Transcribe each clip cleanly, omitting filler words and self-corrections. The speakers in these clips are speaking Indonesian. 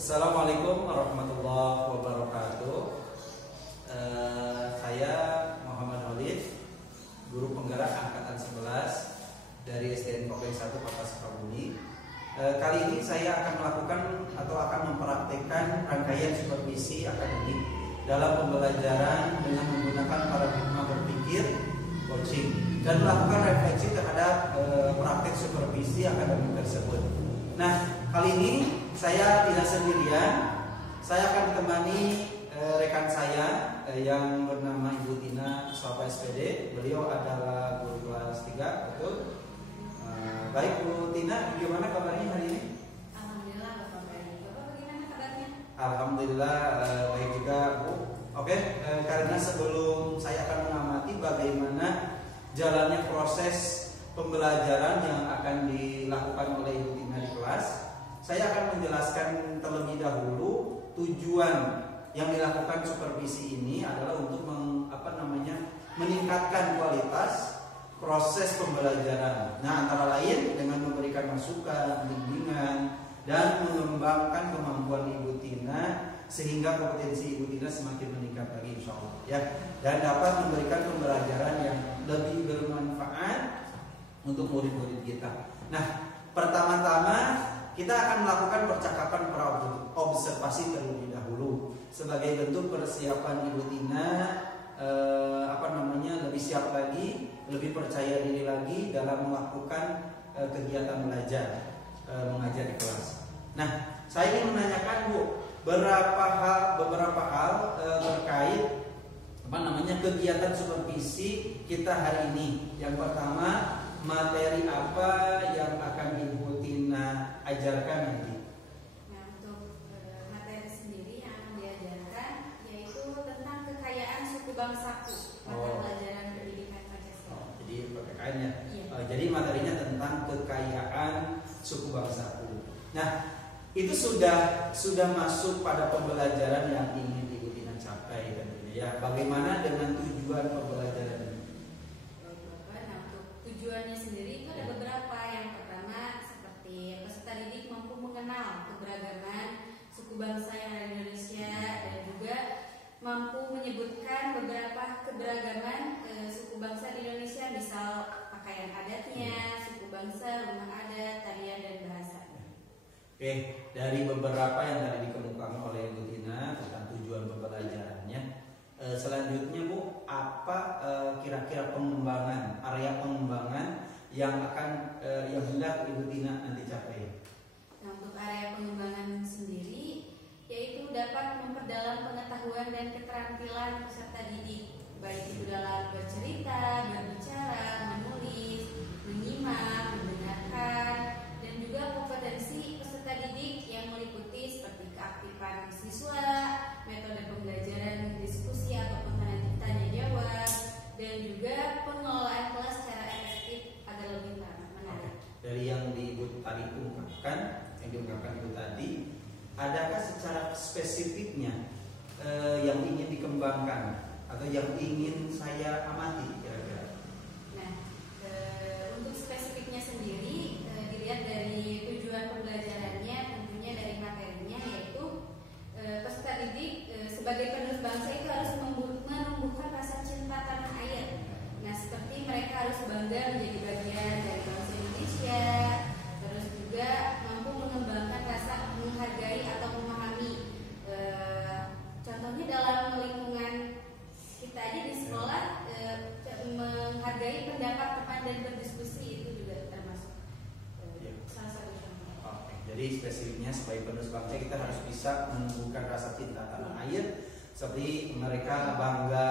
Assalamualaikum warahmatullahi wabarakatuh. Saya Muhammad Olive, guru penggerak angkatan 11 dari SDN Kopeng 1 Kota Sukabumi. Kali ini saya akan melakukan atau akan mempraktekkan rangkaian supervisi akademik dalam pembelajaran dengan menggunakan paradigma berpikir coaching dan melakukan refleksi terhadap praktek supervisi akademik tersebut. Nah, kali ini saya tidak sendirian. Saya akan ditemani rekan saya yang bernama Ibu Tina Sapa SPD. Beliau adalah guru kelas 3, betul? Baik Bu Tina, bagaimana kabarnya hari ini? Alhamdulillah Bapak baik. Bapak bagaimana kabarnya? Alhamdulillah baik juga Bu. Oke, karena sebelum saya akan mengamati bagaimana jalannya proses pembelajaran yang akan dilakukan oleh Ibu Tina di kelas, saya akan menjelaskan terlebih dahulu tujuan yang dilakukan supervisi ini adalah untuk meningkatkan kualitas proses pembelajaran. Nah, antara lain dengan memberikan masukan, bimbingan, dan mengembangkan kemampuan Ibu Tina sehingga kompetensi Ibu Tina semakin meningkat lagi, insya Allah, ya, dan dapat memberikan pembelajaran yang lebih bermanfaat untuk murid-murid kita. Nah, pertama-tama kita akan melakukan percakapan observasi terlebih dahulu sebagai bentuk persiapan Ibu Tina lebih siap lagi, lebih percaya diri lagi dalam melakukan kegiatan belajar mengajar di kelas. Nah, saya ingin menanyakan Bu, beberapa hal terkait kegiatan supervisi kita hari ini. Yang pertama, materi apa yang akan Ibu Tina ajarkan nanti? Nah, untuk materi sendiri yang akan diajarkan yaitu tentang kekayaan suku bangsaku, mata pelajaran pendidikan Pancasila. Jadi PPKN ya. Iya. Jadi materinya tentang kekayaan suku bangsaku. Nah, itu sudah masuk pada pembelajaran yang ingin Ibu Tina capai tentunya ya. Bagaimana dengan tujuan pembelajaran ini? Nah, untuk tujuannya sendiri itu ada beberapa. Yang pertama, seperti peserta didik mampu mengenal keberagaman suku bangsa yang ada di Indonesia dan juga mampu menyebutkan beberapa keberagaman suku bangsa di Indonesia, misal pakaian adatnya, suku bangsa, rumah adat, tarian dan bahasa. Oke, dari beberapa yang tadi dikemukakan oleh Ibu Tina tentang tujuan pembelajarannya, selanjutnya Bu, apa kira-kira area pengembangan yang hendak Ibu Tina nanti capai? Nah, untuk area pengembangan sendiri yaitu dapat memperdalam pengetahuan dan keterampilan peserta didik, baik itu dalam bercerita, berbicara, menulis, menyimak, mendengarkan, dan juga kompetensi peserta didik yang meliputi seperti keaktifan siswa, metode pembelajaran diskusi ataupun tanya jawab, dan juga pengelolaan kelas secara efektif agar lebih menarik. Dari yang Ibu tadi ungkapkan, Ibu tadi, adakah secara spesifiknya yang ingin dikembangkan atau yang ingin saya amati kira-kira? Nah, untuk spesifiknya sendiri dilihat dari tujuan pembelajarannya, tentunya dari materinya, yaitu peserta didik sebagai penerus bangsa itu harus menumbuhkan rasa cinta tanah air. Nah, seperti mereka harus bangga menjadi bagian dari bangsa Indonesia, terus juga mampu mengembangkan rasa menghargai atau memahami. Contohnya dalam lingkungan kita aja di sekolah, menghargai pendapat teman dan berdiskusi itu juga termasuk salah satu contoh. Oke. Jadi spesifiknya sebagai penerus bangsa kita harus bisa menumbuhkan rasa cinta tanah air, seperti mereka bangga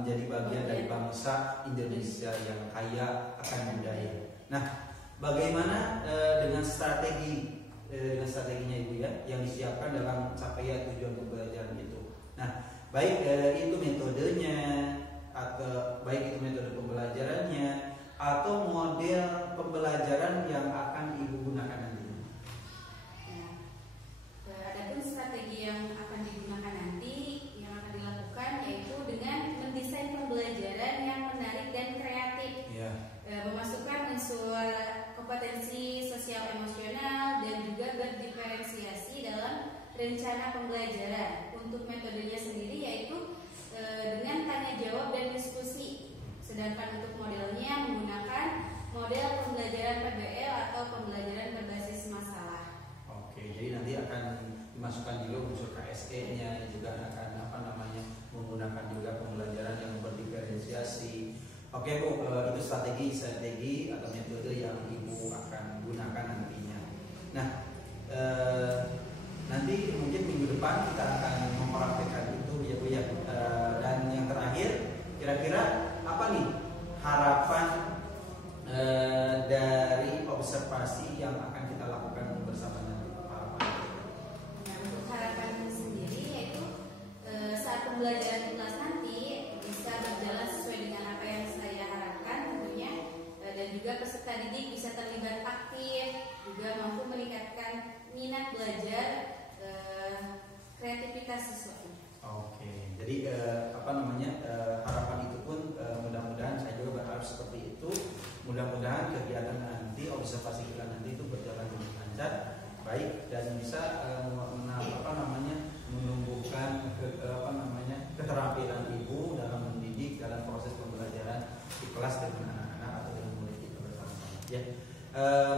menjadi bagian dari bangsa Indonesia yang kaya akan budaya. Nah, bagaimana dengan strateginya Ibu ya, yang disiapkan dalam capaian tujuan pembelajaran itu? Nah, baik itu metodenya, atau baik itu metode pembelajarannya, atau model pembelajaran yang akan Ibu gunakan nanti. Nah, adapun strategi yang akan digunakan nanti, yang akan dilakukan yaitu dengan mendesain pembelajaran yang menarik dan kreatif, memasukkan unsur kompetensi sosial emosional dan juga berdiferensiasi dalam rencana pembelajaran. Untuk metodenya sendiri yaitu dengan tanya jawab dan diskusi. Sedangkan untuk modelnya menggunakan model pembelajaran PBL atau pembelajaran berbasis masalah. Oke, jadi nanti akan dimasukkan juga unsur KSE-nya, juga akan menggunakan juga pembelajaran yang berdiferensiasi. Oke Bu, itu strategi atau metode yang Ibu akan gunakan nantinya. Nah, nanti mungkin minggu depan kita akan mempraktekkan itu ya Bu ya. Dan yang terakhir, kira-kira apa nih harapan dari observasi yang akan kita lakukan bersama nanti? Nah, untuk harapan sendiri yaitu saat pembelajaran di kelas nanti bisa berjalan sesuai dengan apa yang saya harapkan tentunya, dan juga peserta didik bisa terlibat aktif, juga mampu meningkatkan minat belajar, kreativitas siswanya. Oke, jadi harapan itu pun mudah-mudahan saya juga berharap seperti itu. Mudah-mudahan kegiatan nanti, observasi kita nanti itu berjalan dengan lancar, baik, dan bisa menumbuhkan keterampilan Ibu dalam mendidik dalam proses pembelajaran di kelas dengan anak-anak atau dengan murid kita bersama-sama. Ya,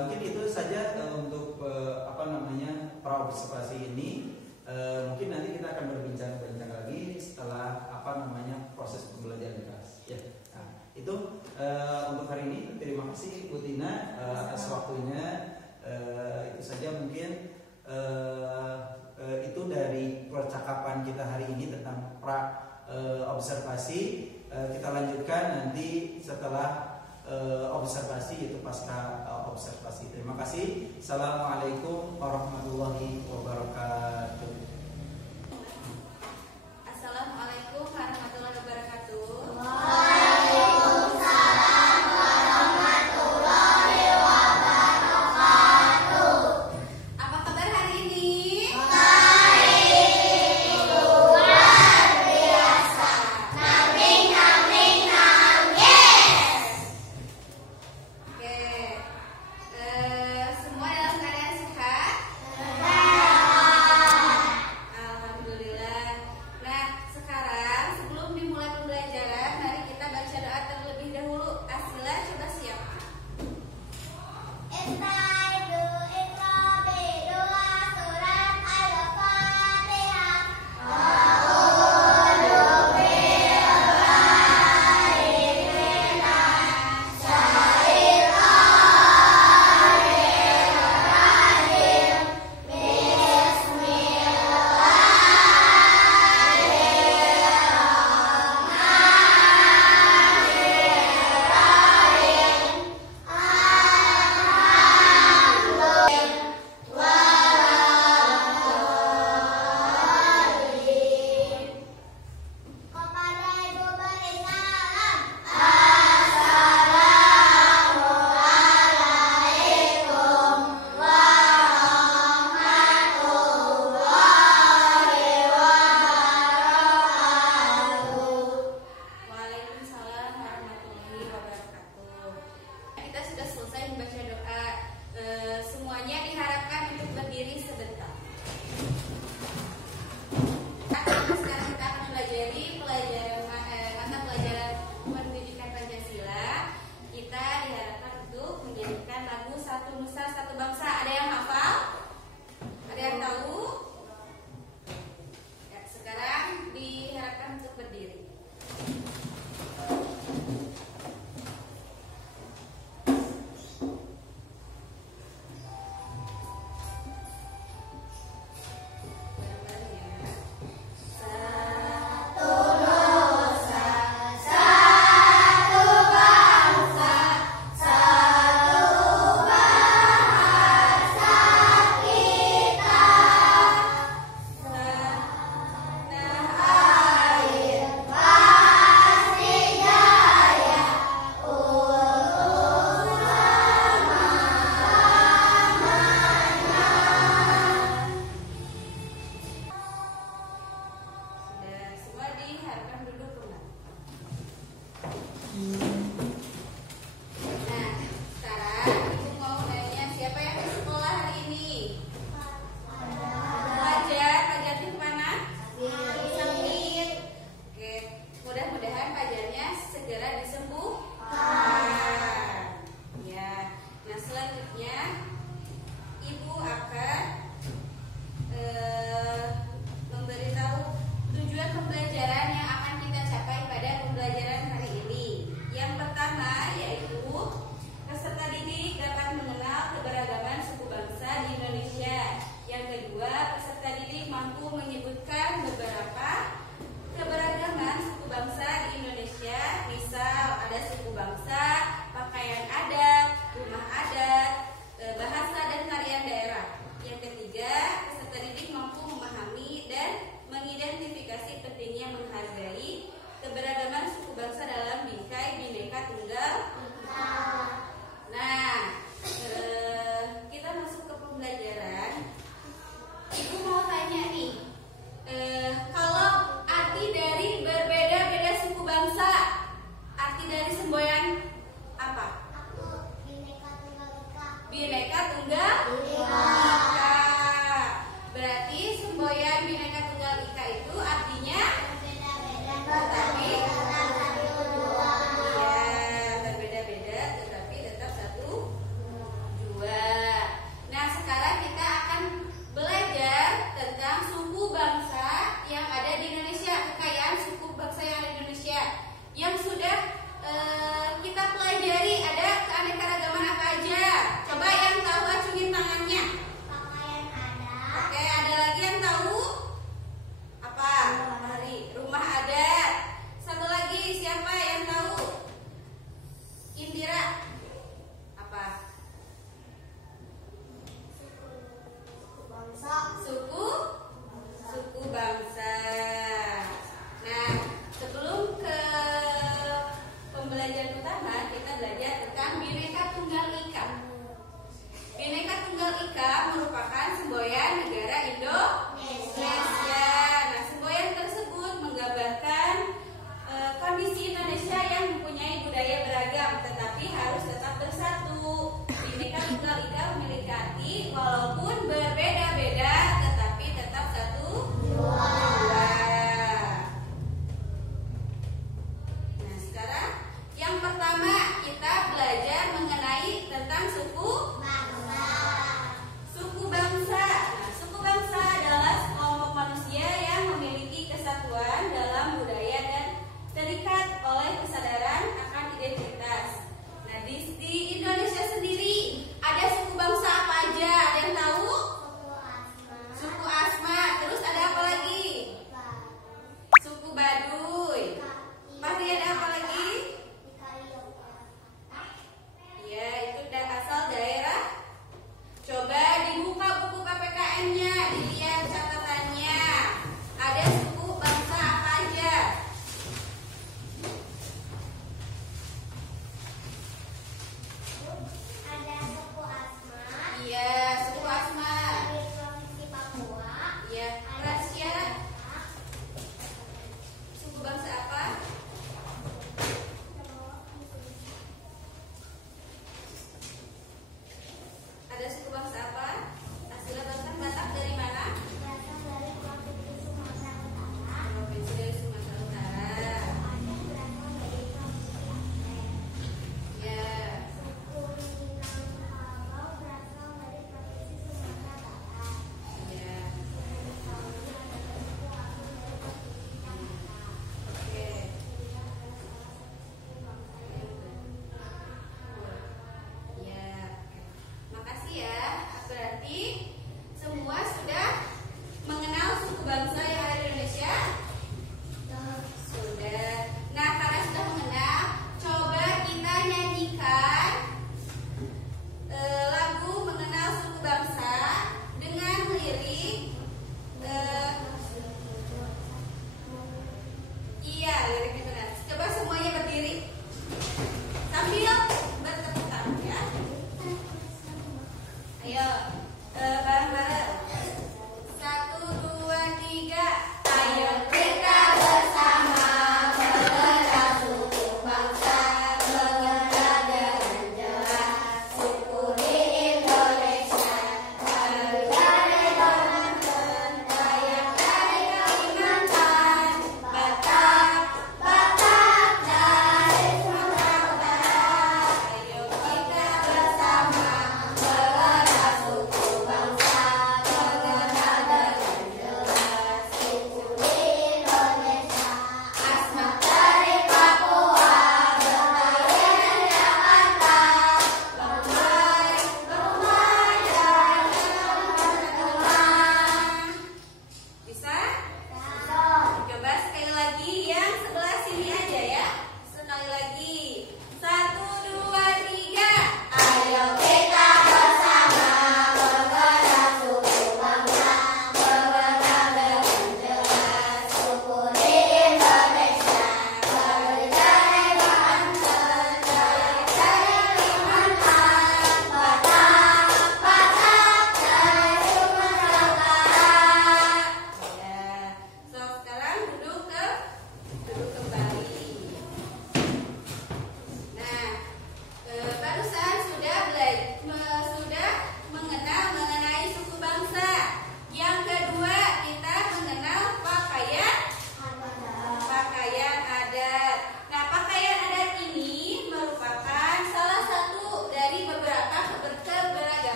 mungkin itu saja untuk pra-observasi ini. Mungkin nanti kita akan berbincang lagi setelah proses pembelajaran di kelas. Ya, nah, itu untuk hari ini. Terima kasih Bu Tina atas waktunya. Itu saja mungkin itu dari percakapan kita hari ini tentang observasi. Kita lanjutkan nanti setelah observasi, yaitu pasca observasi. Terima kasih. Assalamualaikum warahmatullahi wabarakatuh. Assalamualaikum warahmatullahi wabarakatuh. Apa kabar hari ini? Semua dalam keadaan sehat?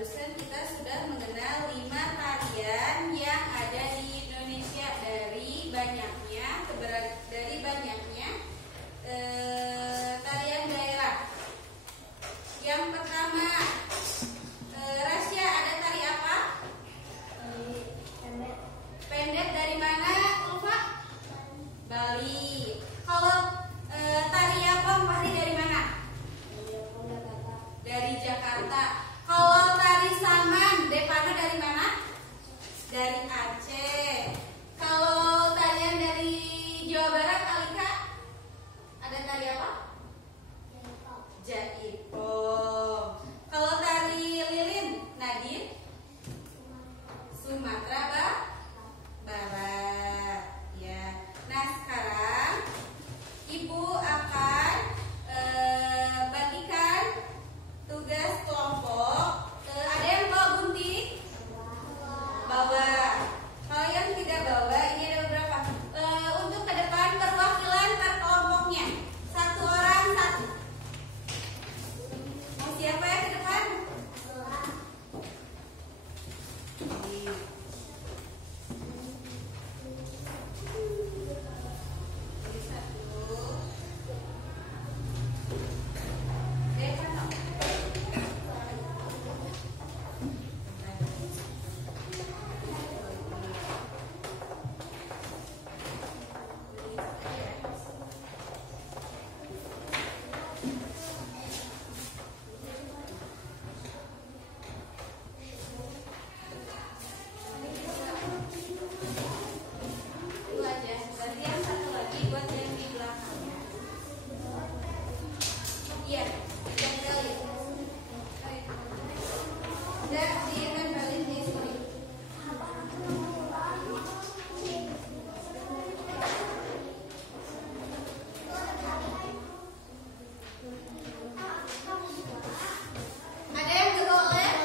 barusan kita sudah mengenal 5 tarian yang ada di Indonesia dari banyaknya tarian daerah. Yang pertama, Rasya, ada tari apa? Pendet dari mana, Ulfa? Bali. Kalau tari apa, Fahri, dari mana? Dari Jakarta. Kalau tari saman, Devana, dari mana? Dari Aceh. Kalau tarian dari Jawa Barat, Alika, ada tari apa? Jaipong. Kalau tari lilin, Nadir? Sumatera Barat. Ya. Nah, sekarang Ibu akan bagikan tugas kelompok. Ada yang bawa gunting? Bawa. Kalau yang tidak bawa, ini ada beberapa. Untuk ke depan perwakilan per kelompoknya. 1 orang 1. Mau siapa ya ke depan? Itu aja. Berarti yang satu lagi buat yang di belakangnya. Iya, tempelin. Udah ditempelin di sini. Ada yang gerolek?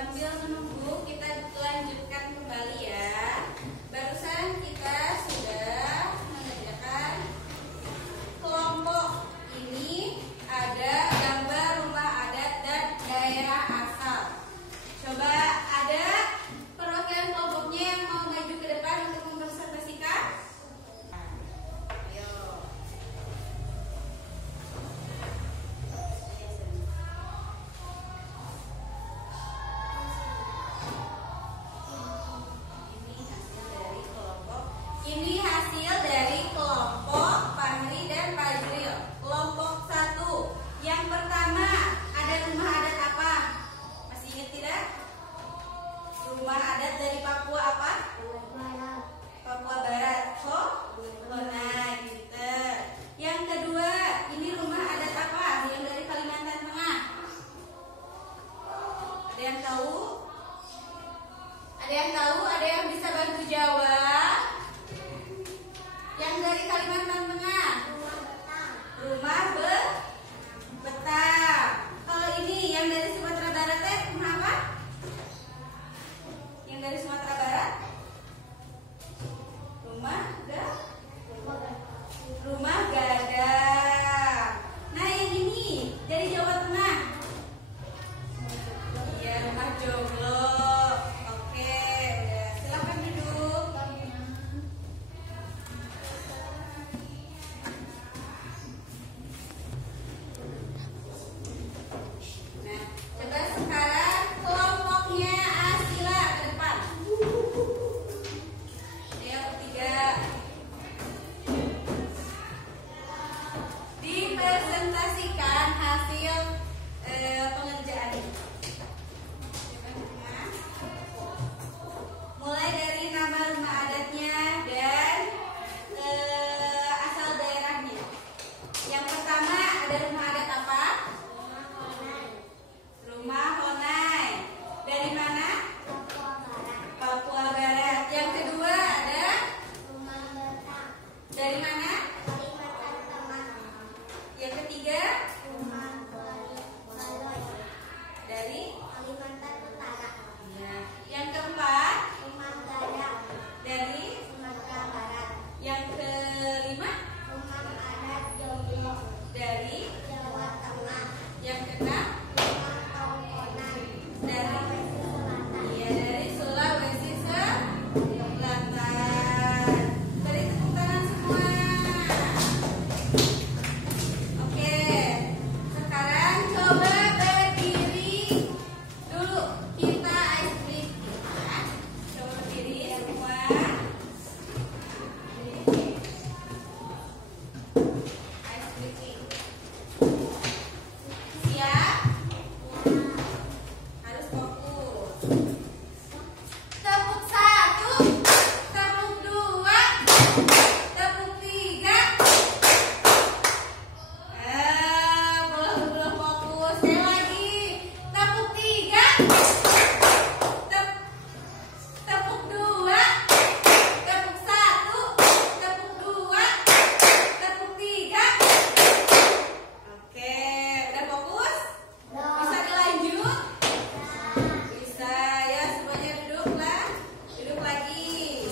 Sambil menunggu kita lanjutkan kembali ya. Barusan kita sudah mengerjakan kelompok ini, ada gambar rumah adat dan daerah asal. Coba ada perwakilan kelompoknya yang mau maju ke depan untuk mempresentasikan? Ayo. Ini hasil dari kelompok Fahri dan Fajril. Kelompok 1. Yang pertama, ada rumah adat apa? Masih ingat tidak? Rumah adat dari Papua apa? Papua Barat. Nah, gitu. Yang kedua, ini rumah adat apa? Yang dari Kalimantan Tengah. Ada yang tahu? Ada yang tahu? Ada yang bisa bantu jawab? Yang dari Kalimantan Tengah, rumah betang. Kalau ini yang dari Sumatera Barat, rumah apa? Yang dari Sumatera Barat, rumah gadang. Nah, yang ini dari Jawa Tengah, iya, rumah joglo. Oke, udah. Silakan duduk. Nah, coba sekarang kelompoknya Asila ke depan. Yang ketiga, dipresentasikan hasil pengerjaan. Mulai dari nama rumah adatnya dan asal daerahnya. Yang pertama, ada rumah adat apa? Rumah Honai. Dari mana? Papua Barat. Yang kedua ada dari mana? Yang ketiga dari ya. Yang keempat dari yang kelima dari yang keenam dari Sulawesi Selatan. Beri tepuk tangan semua. Oke, sekarang coba berdiri dulu. Kita ice breathing ya. Coba berdiri semua. Ice breathing. Siap? Harus fokus. Tepuk 1, tepuk 2, tepuk 3. Belum fokus. Sekali lagi. Tepuk 3, tepuk 2, tepuk 1, tepuk 2, tepuk 3. Oke, udah fokus? Bisa dilanjut? Bisa ya, semuanya duduklah. Duduk lagi.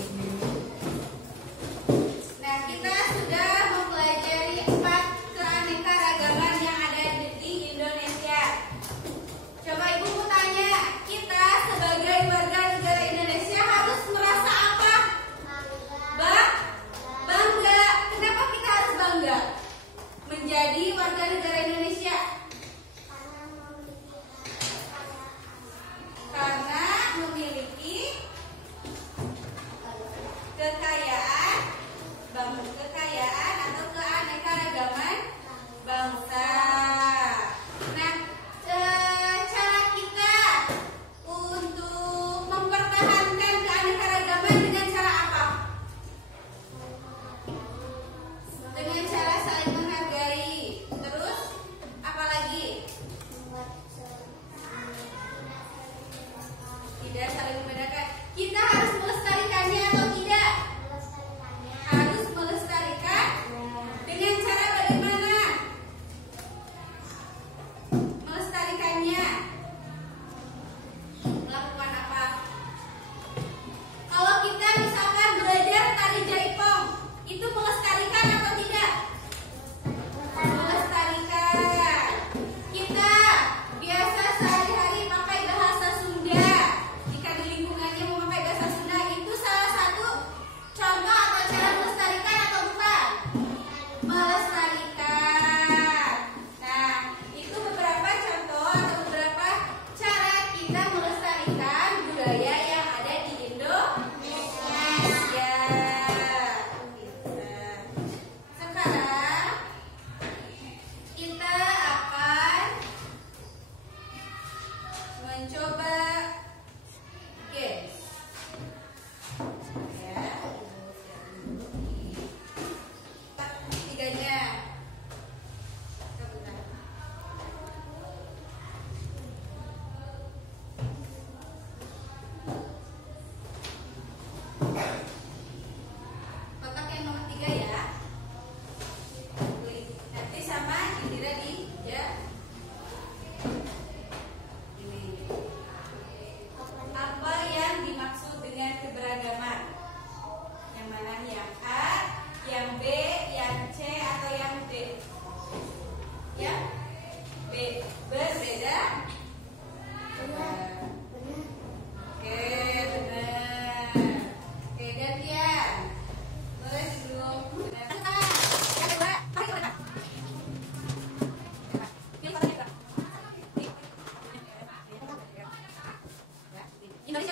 Nah, kita sudah mempelajari 4 keanekaragaman yang ada di Indonesia. Coba Ibu mau tanya, kita sebagai warga negara Indonesia harus merasa apa? Bangga. Kenapa kita harus bangga menjadi warga negara Indonesia? Karena memiliki kekayaan atau keanekaragaman bangsa. Nah, cara kita untuk mempertahankan keanekaragaman dengan cara apa? Dengan cara saling menghargai. Terus apa lagi? Tidak saling membedakan. Kita harus melestarikannya atau tidak? Harus melestarikan. Dengan cara bagaimana? Melestarikannya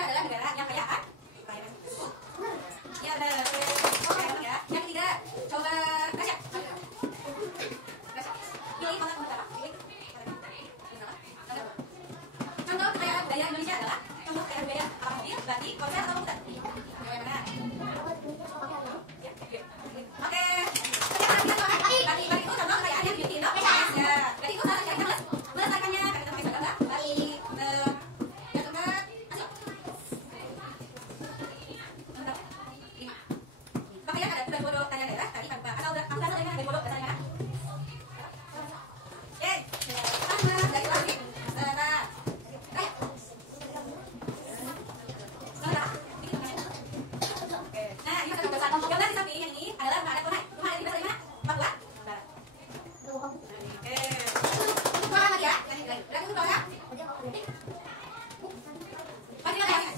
adalah negara yang kaya akan pelayanan. Ya benar. Ya. Yang ketiga, coba baca. Pilih kota utara. Contoh kekayaan budaya Indonesia adalah contoh kekayaan budaya kapal mobil, batik, konser atau komputer. Yang mana? Oke. Batik itu contoh kekayaan yang dimiliki Indonesia. Batik itu salah satu yang melestarikannya karena pakai seragam batik. Yang keempat, Asia. Pakaian ada bulan bodoh tanya daerah tadi tanpa asal dari mana dari bodoh dari mana? Oke. Sama dari lagi. Nah, ini satu besar. Yang di samping yang ini adalah rumah adat Tunai. Rumah adat di mana? Papua. Oke. Dua lagi ya. Lagi itu berapa? Masih ada lagi.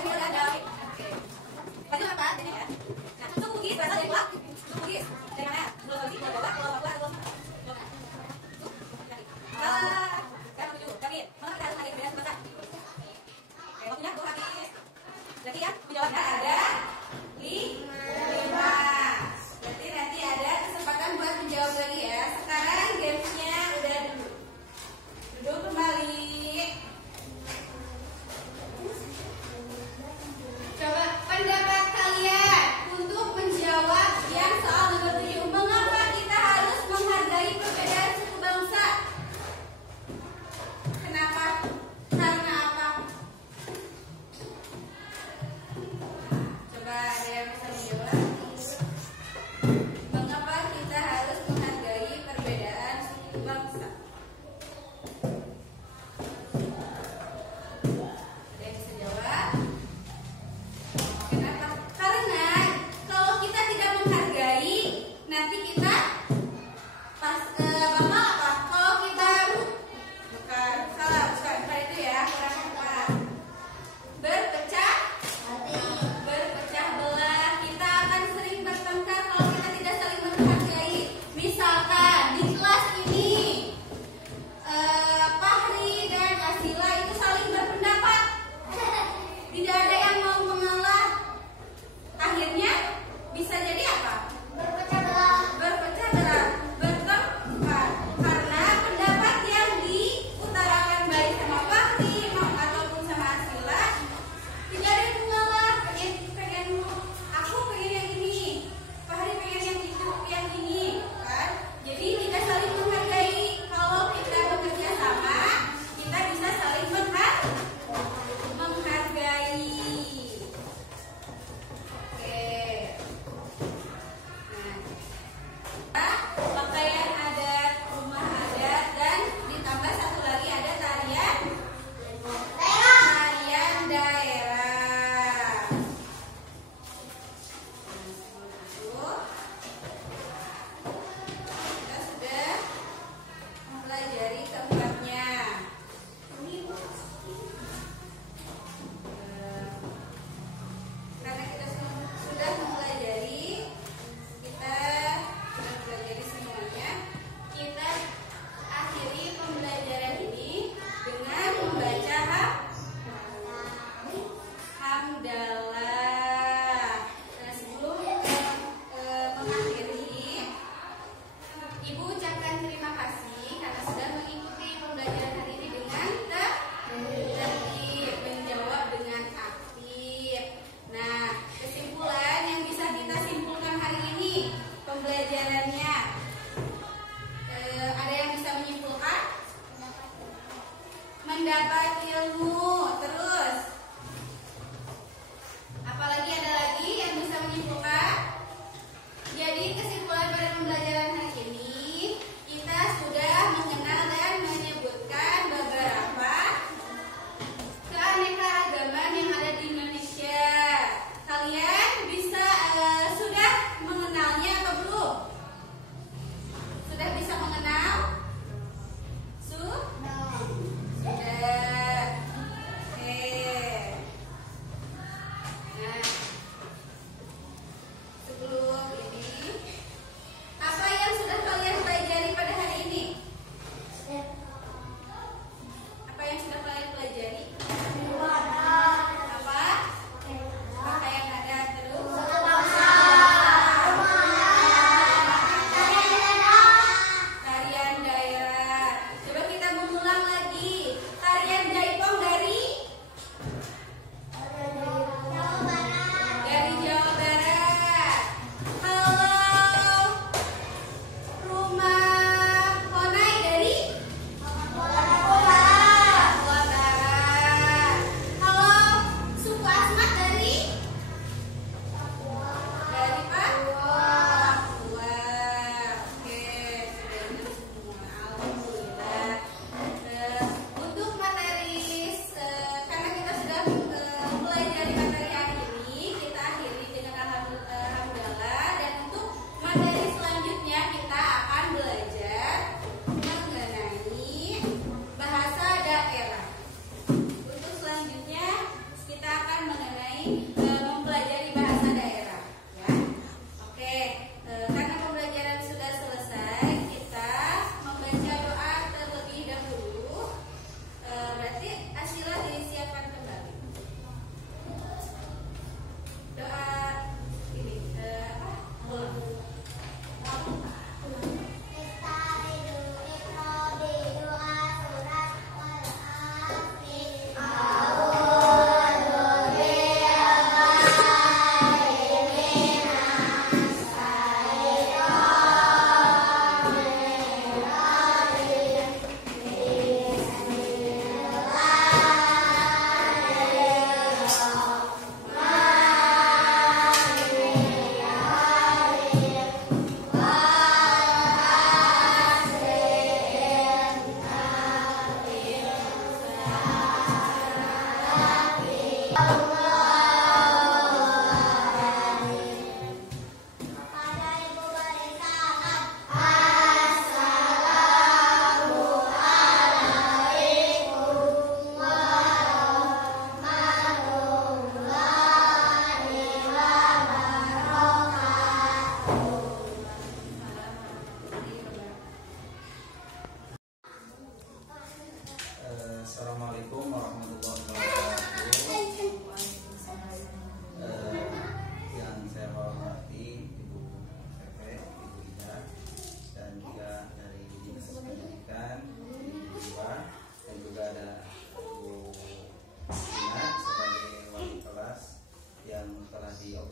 Masih ada. Oke. Masih apa? Ini ya. Nah, suku Bugis berasal dari Pulau. Suku Bugis dari mana? Pulau Bali, Pulau Jawa, Pulau Papua, atau sekarang menuju. Tapi, mana kita harus naik beda sebesar? Oke, waktunya tuh habis. Jadi ya, menjawabnya ada 5. Berarti nanti ada kesempatan buat menjawab lagi ya. Sekarang gamesnya udah duduk kembali. Coba pendapat kalian untuk menjawab yang soal nomor 7. Mengapa kita harus menghargai perbedaan suku bangsa? Kenapa? Karena apa?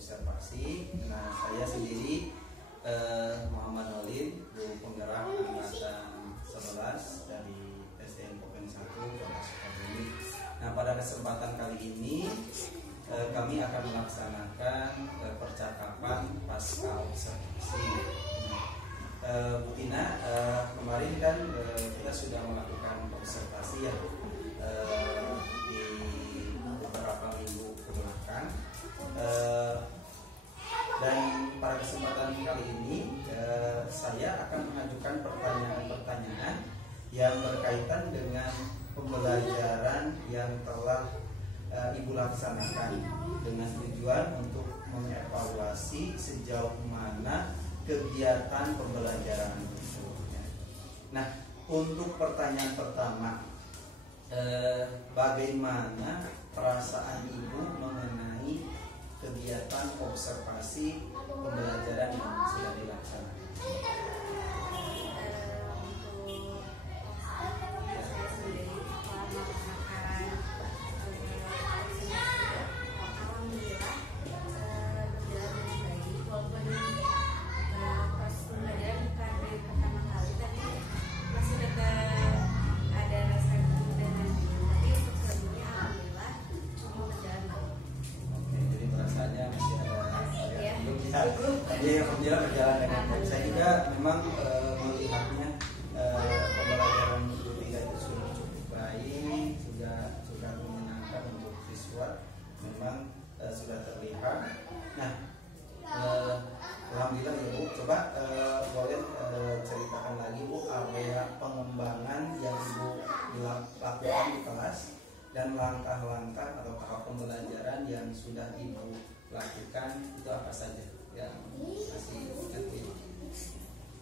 observasi. Nah, saya sendiri Muhammad Nolin, guru penggerak angkatan 11 dari SDN Kopeng 1 Kota Sukabumi. Nah, pada kesempatan kali ini kami akan melaksanakan percakapan pasca observasi. Bu Tina, kemarin kan kita sudah melakukan observasi ya di beberapa minggu kebelakang, dan pada kesempatan kali ini saya akan mengajukan pertanyaan-pertanyaan yang berkaitan dengan pembelajaran yang telah Ibu laksanakan dengan tujuan untuk mengevaluasi sejauh mana kegiatan pembelajaran tersebut. Nah, untuk pertanyaan pertama, bagaimana perasaan Ibu mengenai kegiatan observasi pembelajaran yang sudah dilaksanakan? Ya, alhamdulillah berjalan dengan baik. Saya juga memang melihatnya pembelajaran Bu Tina itu sudah cukup baik, sudah menyenangkan untuk siswa, memang sudah terlihat. Nah, alhamdulillah ya Bu. Coba boleh ceritakan lagi Bu area pengembangan yang Ibu lakukan di kelas dan langkah-langkah atau tahap pembelajaran yang sudah Ibu lakukan itu apa saja yang masih nanti?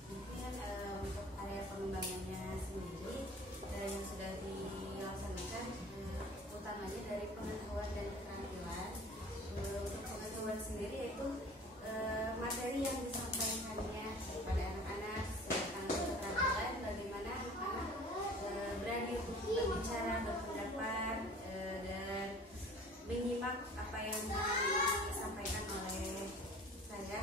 Mungkin untuk area pengembangannya sendiri yang sudah dilaksanakan utamanya dari pengetahuan dan keterampilan. Untuk pengetahuan sendiri yaitu materi yang disampaikannya kepada anak-anak, sedangkan keterampilan bagaimana anak berani untuk berbicara, berpendapat, dan menyimak apa yang disampaikan oleh saya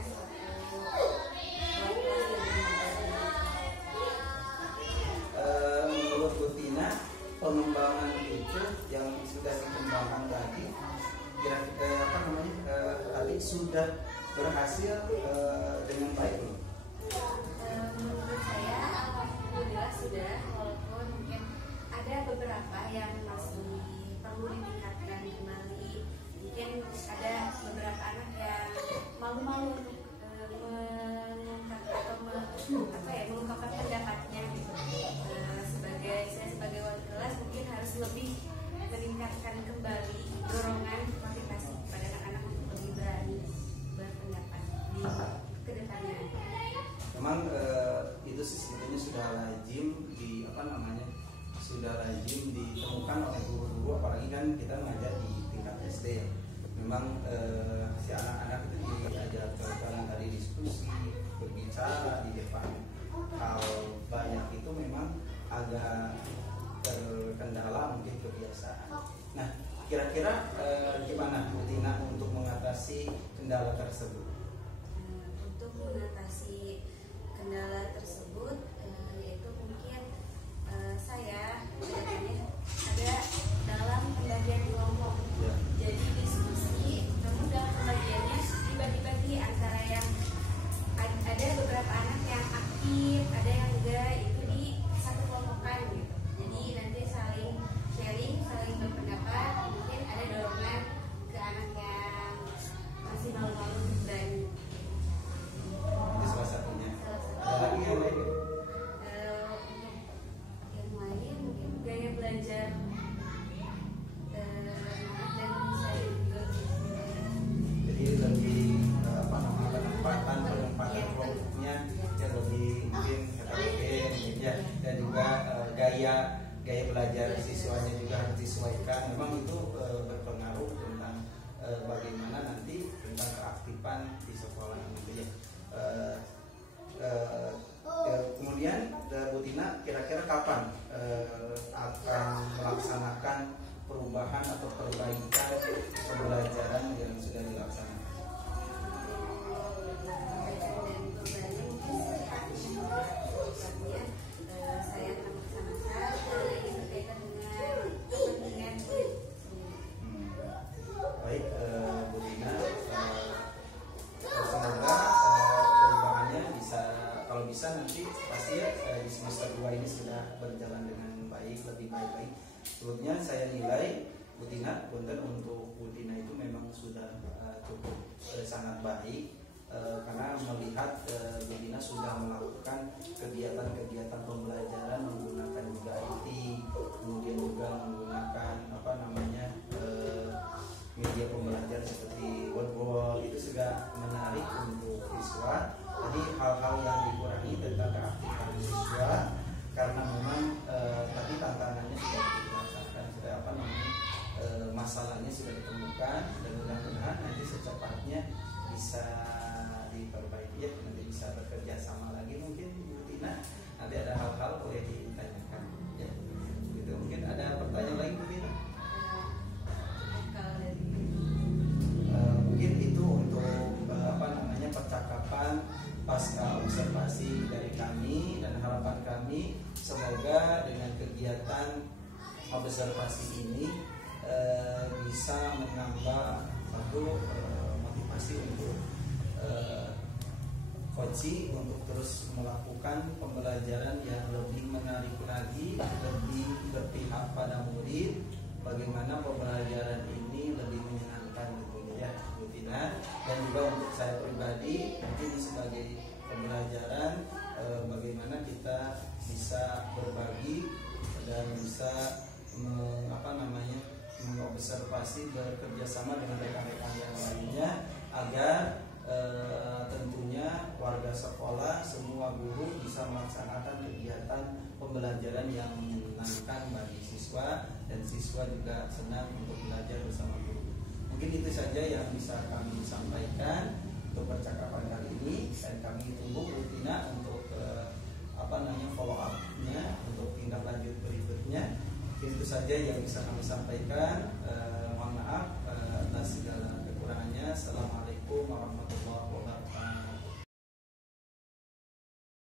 menurut Bu Tina, pengembangan itu yang sudah dikembangkan tadi kira-kira tadi sudah berhasil dengan baik belum? Menurut saya alhamdulillah sudah, walaupun mungkin ada beberapa yang masih perlu ditingkatkan kembali. Mungkin ada beberapa anak yang malu-malu untuk mengungkapkan pendapatnya gitu. Saya sebagai wali kelas mungkin harus lebih meningkatkan kembali dorongan motivasi kepada anak-anak untuk lebih berani berpendapat di kedepannya. Memang itu sebetulnya sudah lazim ditemukan oleh guru-guru, apalagi kan kita mengajar di tingkat SD ya. Memang si anak-anak itu diajar barangkali diskusi, berbicara di depan hal banyak itu memang agak terkendala mungkin kebiasaan. Nah, kira-kira gimana Bu Tina untuk mengatasi kendala tersebut? Untuk mengatasi kendala tersebut yaitu mungkin saya biasanya ada dalam pembagian kelompok. Ya. Jadi diskusi, namun dalam pembagiannya dibagi-bagi antara yang ada beberapa anak yang aktif, ada yang enggak, itu di satu kelompokan gitu. Jadi nanti saling sharing, saling berpendapat, mungkin ada dorongan ke anak yang masih malu-malu dan Itu salah satunya. Ada lagi yang lain? yang lain mungkin gaya belajar Sebelumnya saya nilai Bu Tina, punten untuk Bu Tina itu memang sudah cukup sangat baik karena melihat Bu Tina sudah melakukan kegiatan-kegiatan pembelajaran menggunakan juga IT, kemudian juga menggunakan media pembelajaran seperti wall itu juga menarik untuk siswa. Jadi hal-hal yang dikurangi tentang keaktifan siswa karena memang tadi tantangannya sudah dirasakan, masalahnya sudah ditemukan dan mudah-mudahan nanti secepatnya bisa diperbaiki ya, nanti bisa bekerja sama lagi mungkin Bu Tina. Nanti ada hal-hal boleh ditanyakan ya. Gitu. Mungkin ada pertanyaan lagi Bu Tina? Mungkin itu untuk percakapan pasca observasi dari kami, dan harapan kami semoga dengan kegiatan observasi ini bisa menambah satu motivasi untuk Koci untuk terus melakukan pembelajaran yang lebih menarik lagi, lebih berpihak pada murid, bagaimana pembelajaran ini lebih menyenangkan gitu ya Bu Tina. Dan juga untuk saya pribadi mungkin sebagai pembelajaran bagaimana kita bisa berbagi dan bisa mengobservasi bekerja sama dengan rekan-rekan yang lainnya agar tentunya warga sekolah, semua guru bisa melaksanakan kegiatan pembelajaran yang menyenangkan bagi siswa, dan siswa juga senang untuk belajar bersama guru. Mungkin itu saja yang bisa kami sampaikan untuk percakapan kali ini, dan kami tunggu Bu Tina untuk follow up-nya untuk tindak lanjut berikutnya. Mungkin itu saja yang bisa kami sampaikan. Mohon maaf atas segala kekurangannya. Assalamualaikum warahmatullahi wabarakatuh.